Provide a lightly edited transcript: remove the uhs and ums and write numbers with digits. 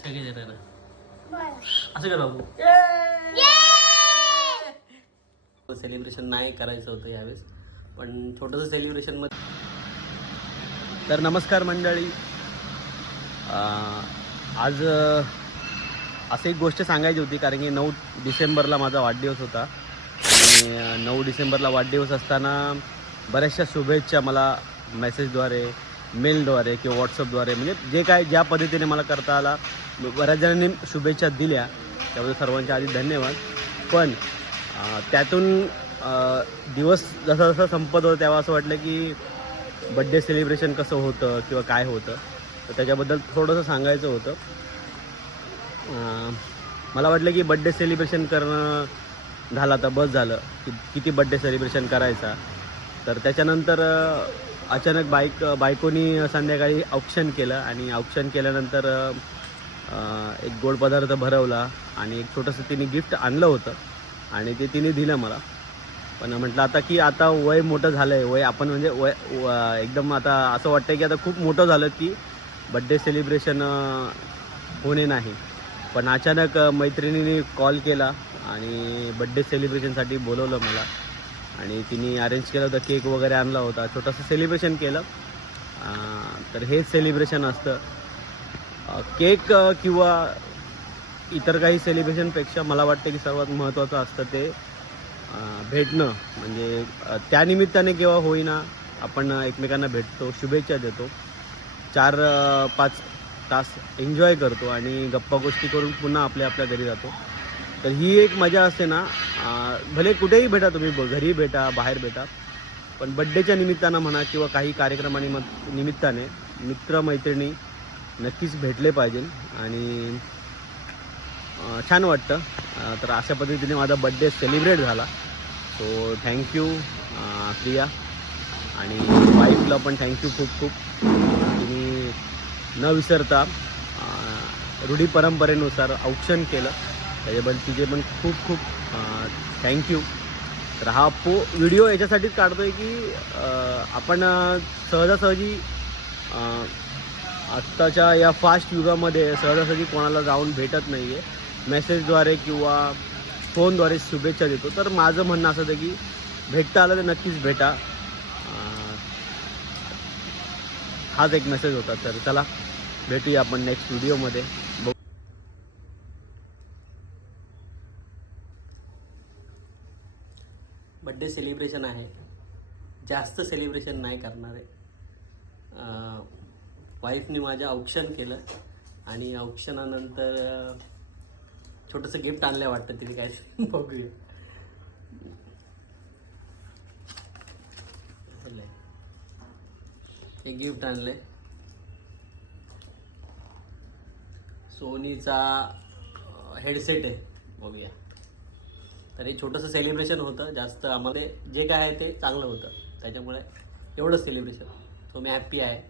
सगळे जण असं कर बाबू. सेलिब्रेशन नाही करायचं होतं यावेळेस, पण छोटंसं सेलिब्रेशन मध्ये. तर नमस्कार मंडळी, आज असं एक गोष्ट सांगायची होती, कारण की 9 डिसेंबरला माझा वाढदिवस होता आणि 9 डिसेंबरला वाढदिवस असताना बऱ्याचशा शुभेच्छा मला मेसेजद्वारे, मेलद्वारे किंवा व्हॉट्सअपद्वारे, म्हणजे जे काय ज्या पद्धतीने मला करता आला, बऱ्याच जणांनी शुभेच्छा दिल्या, त्याबद्दल सर्वांच्या आधी धन्यवाद. पण त्यातून दिवस जसा जसा संपत होता तेव्हा असं वाटलं की बड्डे सेलिब्रेशन कसं होतं किंवा काय होतं, तर त्याच्याबद्दल थोडंसं सांगायचं होतं. मला वाटलं की बड्डे सेलिब्रेशन करणं झालं, तर बस झालं की किती बड्डे सेलिब्रेशन करायचा. तर त्याच्यानंतर अचानक बायकोनी संध्याकाळी औक्षण केलं आणि औक्षण केल्यानंतर एक गोड पदार्थ भरवला आणि एक छोटंसं तिने गिफ्ट आणलं होतं आणि ते तिने दिलं मला. पण म्हटलं आता वय मोठं झालं आहे, वय आपण म्हणजे एकदम आता असं वाटतं की आता खूप मोठं झालं की बड्डे सेलिब्रेशन होणे नाही. पण अचानक मैत्रिणीने कॉल केला आणि बड्डे सेलिब्रेशनसाठी बोलवलं मला आणि तिने अरेंज केलं होतं, केक वगैरे आणला होता, छोटंसं सेलिब्रेशन केलं. तर हेच सेलिब्रेशन असतं. केक किंवा इतर काही सेलिब्रेशनपेक्षा मला वाटतं की सर्वात महत्त्वाचं असतं ते भेटणं. म्हणजे त्यानिमित्ताने केव्हा होईना आपण एकमेकांना भेटतो, शुभेच्छा देतो, 4-5 तास एन्जॉय करतो आणि गप्पा गोष्टी करून पुन्हा आपल्या घरी जातो. तर ही एक मजा असते ना. भले कुठेही भेटा तुम्ही, घरी भेटा, बाहेर भेटा, पण बड्डेच्या निमित्तानं म्हणा किंवा काही निमित्ताने मित्रमैत्रिणी नक्कीच भेटले पाहिजे आणि छान वाटतं. तर अशा पद्धतीने माझा बड्डे सेलिब्रेट झाला. सो थँक्यू प्रिया, आणि वाईफला पण थँक्यू खूप खूप. तुम्ही न विसरता रूढी परंपरेनुसार औक्षण केलं, त्याच्याबद्दल तिचे पण खूप खूप थँक्यू. तर हा व्हिडिओ याच्यासाठीच काढतो आहे की आपण सहजासहजी आत्ताच्या या फास्ट युगामध्ये सहजासहजी कोणाला जाऊन भेटत नाही आहे, मेसेजद्वारे किंवा फोनद्वारे शुभेच्छा देतो. तर माझं म्हणणं असं होतं की भेटता आलं तर नक्कीच भेटा. हाच एक मेसेज होता. तर चला भेटूया आपण नेक्स्ट व्हिडिओमध्ये. बड्डे सेलिब्रेशन आहे, जास्त सेलिब्रेशन नाही करणार आहे. वाईफने माझ्या औक्षण केलं आणि औक्षणानंतर छोटंसं गिफ्ट आणलं वाटतं तिने, काय बघूया. हे गिफ्ट आणले, सोनीचा हेडसेट आहे, बघूया. तर हे छोटंसं सेलिब्रेशन होतं, जास्त आम्हाला जे काय आहे ते चांगलं होतं, त्याच्यामुळे एवढंच सेलिब्रेशन. सो मी हॅप्पी आहे.